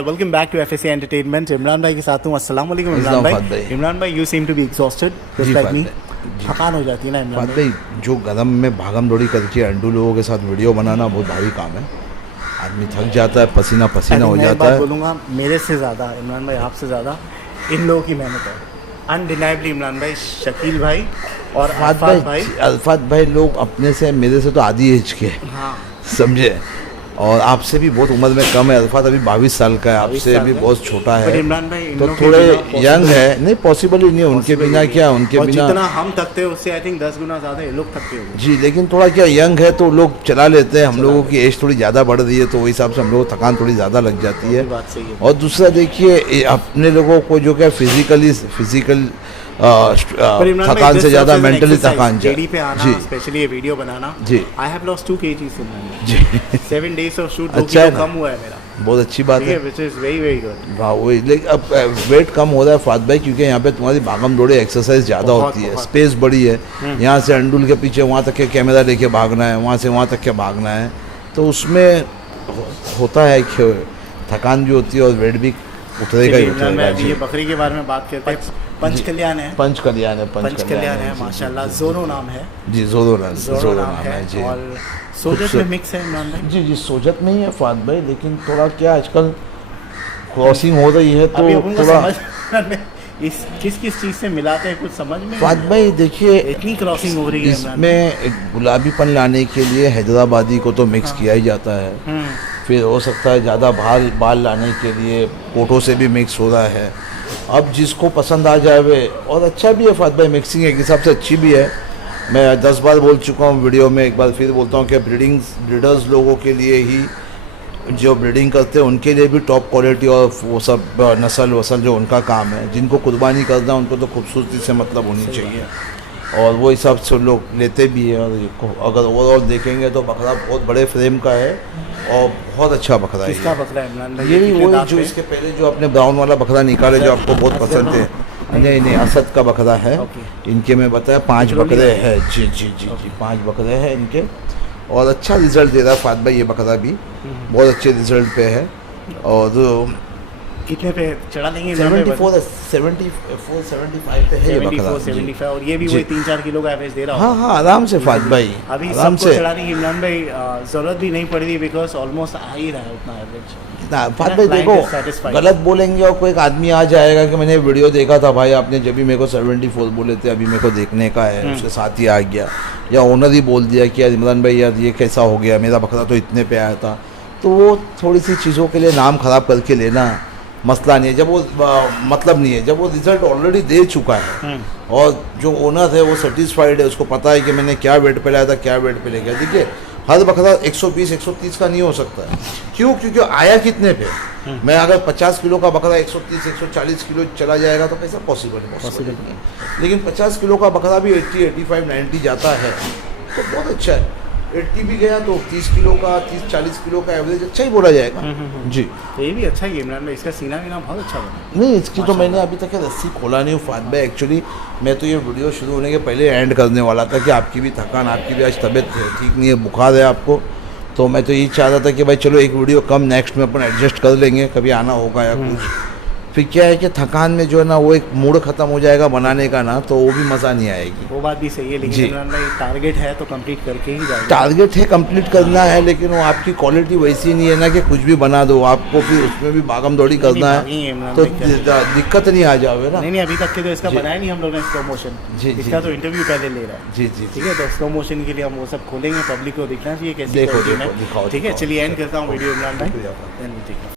Welcome back to FSA entertainment. Imran भाई के साथ हूँ। अस्सलाम वालेकुम इमरान भाई। इमरान भाई, you seem to be exhausted just like me. थकान हो जाती है ना इमरान भाई? जो गदम में भागम दौड़ी करके अंडू लोगों के साथ वीडियो बनाना बहुत भारी काम है। आदमी थक जाता है, पसीना पसीना हो जाता है। बोलूँगा मेरे से ज़्यादा इमरान भाई, आपसे ज़्यादा इन लोगों की मेहनत है अनडिनाइबली। इमरान भाई, शकील भाई और अल्फात भाई लोग अपने से मेरे से तो आधी एज के, हाँ समझे, और आपसे भी बहुत उम्र में कम है। अल्फात अभी 22 साल का है, आपसे भी बहुत छोटा है, इमरान भाई तो थोड़े यंग है। नहीं, पॉसिबल ही नहीं है उनके बिना। क्या उनके बिना जितना हम थकते हैं उससे आई थिंक 10 गुना ज़्यादा ये लोग थकते होंगे जी। लेकिन थोड़ा क्या यंग है तो लोग चला लेते हैं। हम लोगों की एज थोड़ी ज़्यादा बढ़ रही है तो वही हिसाब से हम लोग थकान थोड़ी ज़्यादा लग जाती है। और दूसरा देखिए, अपने लोगों को जो क्या फिजिकल थकान से ज़्यादा मेंटली थकान जेडी पे आना, स्पेशली ये वीडियो बनाना जी। आई हैव लॉस्ट 2 kg जी 7 days ऑफ शूट। 2 किलो कम हुआ है मेरा, बहुत अच्छी बात है, which is very very good. वाह, वही। लेकिन अब वेट कम हो रहा है फात भाई, क्योंकि यहाँ पे तुम्हारी भागम दौड़े एक्सरसाइज ज़्यादा होती है, स्पेस बड़ी है। यहाँ से अंडुल के पीछे वहाँ तक के कैमरा लेके भागना है, वहाँ से वहाँ तक के भागना है, तो उसमें होता है कि थकान भी होती है और वेट भी उतरेगा ही उतरेगा। ये बकरी के बारे में बात करते हैं। पंच कल्याण है माशाल्लाह। जोरो नाम है जी, जोरो नाम है जी। और सोजत में मिक्स है इमरान भाई? जी, सोजत में ही है फात भाई, लेकिन थोड़ा क्या आजकल क्रॉसिंग हो रही है तो थोड़ा किस चीज़ से मिलाते हैं कुछ समझ में फात भाई। देखिए, इतनी क्रॉसिंग हो रही है, इसमें गुलाबीपन लाने के लिए हैदराबादी को तो मिक्स किया ही जाता है, फिर हो सकता है ज़्यादा बाल लाने के लिए पोटो से भी मिक्स हो रहा है। अब जिसको पसंद आ जाए, और अच्छा भी है फात भाई, मिक्सिंग एक हिसाब से अच्छी भी है। मैं 10 बार बोल चुका हूँ वीडियो में, एक बार फिर बोलता हूँ कि ब्रीडर्स लोगों के लिए ही, जो ब्रीडिंग करते हैं उनके लिए भी टॉप क्वालिटी और वो सब नस्ल जो उनका काम है। जिनको कुर्बानी करना है उनको तो खूबसूरती से मतलब होनी चाहिए, और वो हिसाब से लोग लेते भी हैं। और अगर ओवरऑल देखेंगे तो बकरा बहुत बड़े फ्रेम का है और बहुत अच्छा बकरा है। किसका बकरा है इमरान भाई? ये वो जो इसके पहले जो आपने ब्राउन वाला बकरा निकाले जो आपको बहुत पसंद है, नहीं असद का बकरा है। इनके मैं बताया 5 बकरे हैं जी 5 बकरे हैं इनके, और अच्छा रिजल्ट दे रहा है फात भाई। ये बकरा भी बहुत अच्छे रिजल्ट पे है। और कितने पे चढ़ा देंगे? 74-75 पे है ये बकरा। 74-75, और ये भी वही 3-4 किलो का एवरेज दे रहा है। हाँ, आराम से फात भाई, अभी सबको चढ़ाने की इमरान भाई जरूरत भी नहीं पड़ रही, बिकॉज ऑलमोस्ट आ ही रहा है उतना एवरेज। फात भाई देखो, गलत बोलेंगे और कोई एक आदमी आ जाएगा कि मैंने वीडियो देखा था भाई, आपने जब भी मेरे को 74 बोले थे, अभी मेरे को देखने का है, उसके साथ ही आ गया, या ओनर ही बोल दिया कि यार इमरान भाई यार ये कैसा हो गया, मेरा बकरा तो इतने पे आया था। तो वो थोड़ी सी चीज़ों के लिए नाम ख़राब करके लेना मसला नहीं है, जब वो मतलब नहीं है, जब वो रिजल्ट ऑलरेडी दे चुका है और जो ओनर है वो सेटिस्फाइड है, उसको पता है कि मैंने क्या वेट पे लाया था, क्या वेट पे ले गया। देखिए, हर बकरा 120-130 का नहीं हो सकता है। क्यों? क्योंकि आया कितने पे। मैं अगर 50 किलो का बकरा 130-140 किलो चला जाएगा तो कैसा पॉसिबल है? लेकिन 50 किलो का बकरा भी 80-85-90 जाता है तो बहुत अच्छा है। 80 भी गया तो 30 किलो का 30-40 किलो का एवरेज अच्छा ही बोला जाएगा जी। तो ये भी अच्छा ही इमरान भाई, इसका सीना भी ना बहुत अच्छा बना। नहीं, इसकी तो मैंने अभी तक रस्सी खोला नहीं हूँ फात भाई। एक्चुअली मैं तो ये वीडियो शुरू होने के पहले एंड करने वाला था कि आपकी भी थकान, आपकी भी आज तबीयत ठीक नहीं है, बुखार है आपको, तो मैं तो यही चाह रहा था कि भाई चलो एक वीडियो कम, नेक्स्ट में अपन एडजस्ट कर लेंगे, कभी आना होगा या कुछ, फिर क्या है कि थकान में जो है ना वो एक मूड खत्म हो जाएगा बनाने का ना, तो वो भी मज़ा नहीं आएगी। वो बात भी सही है, लेकिन इमरान भाई टारगेट है तो कंप्लीट करके ही जाएगा। टारगेट है कंप्लीट करना है, लेकिन वो आपकी क्वालिटी वैसी नहीं है ना कि कुछ भी बना दो, आपको फिर उसमें भी भागम दौड़ी करना है तो दिक्कत नहीं आ जाओगे ना। नहीं अभी तक के तो इसका बनाया नहीं हम लोग ने स्लो मोशन। जी इसका तो इंटरव्यू पहले ले रहा है। जी जी ठीक है, तो स्लो मोशन के लिए हम वो सब खोलेंगे, पब्लिक को दिखना चाहिए कैसी देखो क्वालिटी में। दिखाओ। ठीक है, चलिए एंड करता हूँ वीडियो इमरान भाई।